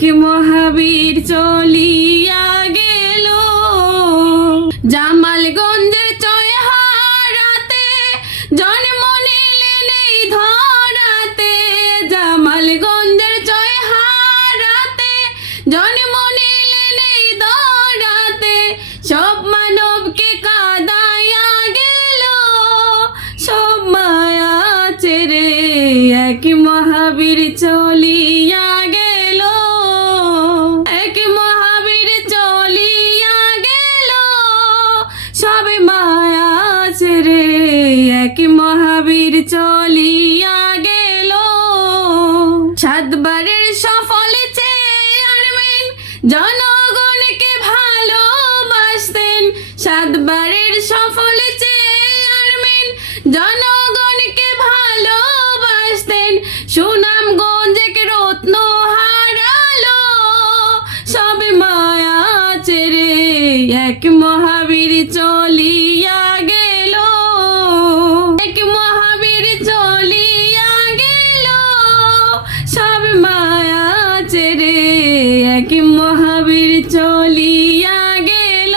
এক মহাবীর চলিয়া গেল জামালগঞ্জের চয়হারাতে, জন্ম নিলেন এই ধরাতে। জামালগঞ্জের চয়হারাতে জন্ম নিলেন এই ধরাতে, সব মানবকে কাঁদাইয়া গেল সব মায়া ছেড়ে। এক মহাবীর চলিয়া গেল, এক মহাবীর চলিয়া গেল সব মায়া ছেড়ে। এক মহাবীর চলিয়া গেল, সাতবারের সফল চেয়ারম্যান জনগণকে ভালোবাসতেন। সাতবারের সফল চেয়ারম্যান জনগণকে ভালোবাসতেন। সুনামগঞ্জে রত্ন হারালো সব মায়া ছেড়ে। এক মহাবীর চলিয়া গেল, এক মহাবীর চলিয়া গেল সব মায়া ছেড়ে। এক মহাবীর চলিয়া গেল,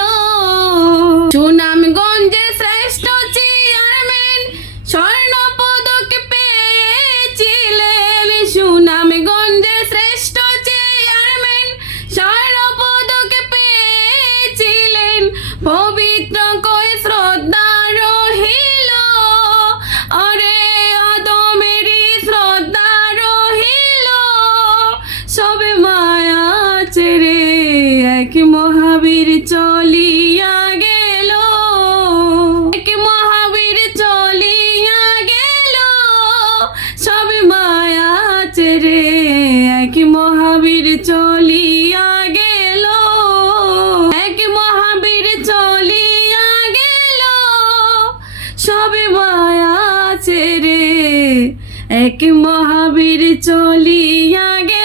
সুনামগঞ্জে শ্রেষ্ঠ চেয়ারম্যান স্বর্ণ পদক পেয়েছিলেন। সুনামগঞ্জে শ্রেষ্ঠ চেয়ারম্যান স্বর্ণ পদক পেয়েছিলেন। পবিত্র কই শ্রদ্ধা রহিল, অরে আদমেরই শ্রদ্ধা রহিল সব মায়া ছেড়ে। এক মহাবীর চলিয়া গেল, এক মহাবীর চলিয়া গেল সব মায়া ছেড়ে। এক মহাবীর চলিয়া গেল, এক মহাবীর চলিয়া গেল সব মায়া ছেড়ে। এক মহাবীর চলিয়া গেল।